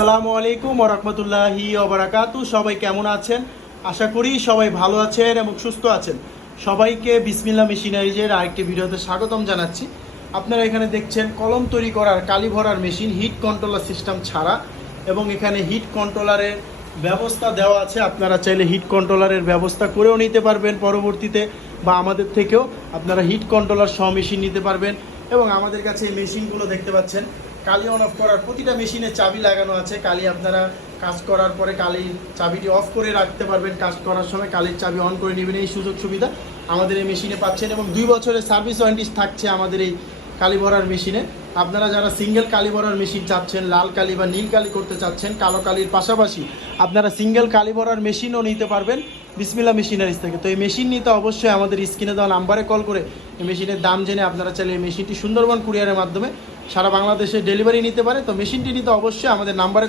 আসসালামু আলাইকুম ওয়া রাহমাতুল্লাহি ওয়া বারাকাতু। সবাই কেমন আছেন? আশা করি সবাই ভালো আছেন এবং সুস্থ আছেন। সবাইকে বিসমিল্লাহ মেশিনারিজের আরেকটি ভিডিওতে স্বাগতম জানাচ্ছি। আপনারা এখানে দেখছেন কলম তৈরি করার কালি ভরার মেশিন, হিট কন্ট্রোলার সিস্টেম ছাড়া, এবং এখানে হিট কন্ট্রোলারের ব্যবস্থা দেওয়া আছে। আপনারা চাইলে হিট কন্ট্রোলারের ব্যবস্থা করেও নিতে পারবেন পরবর্তীতে, বা আমাদের থেকেও আপনারা হিট কন্ট্রোলার সহ মেশিন নিতে পারবেন। এবং আমাদের কাছে এই মেশিনগুলো দেখতে পাচ্ছেন কালি অন অফ করার প্রতিটা মেশিনে চাবি লাগানো আছে। কালি আপনারা কাজ করার পরে কালির চাবিটি অফ করে রাখতে পারবেন, কাজ করার সময় কালির চাবি অন করে নেবেন। এই সুযোগ সুবিধা আমাদের এই মেশিনে পাচ্ছেন, এবং 2 বছরের সার্ভিস ওয়ারেন্টি থাকছে আমাদের এই কালি ভরার মেশিনে। আপনারা যারা সিঙ্গেল কালি ভরার মেশিন চাচ্ছেন, লাল কালি বা নীল কালি করতে চাচ্ছেন, কালো কালির পাশাপাশি আপনারা সিঙ্গেল কালি ভরার মেশিনও নিতে পারবেন বিসমিল্লাহ মেশিনারিজ থেকে। তো এই মেশিন নিতে অবশ্যই আমাদের স্ক্রিনে দেওয়া নাম্বারে কল করে এই মেশিনের দাম জেনে আপনারা চাইলে এই মেশিনটি সুন্দরবন কুরিয়ারের মাধ্যমে সারা বাংলাদেশে ডেলিভারি নিতে পারে। তো মেশিনটি নিতে অবশ্যই আমাদের নাম্বারে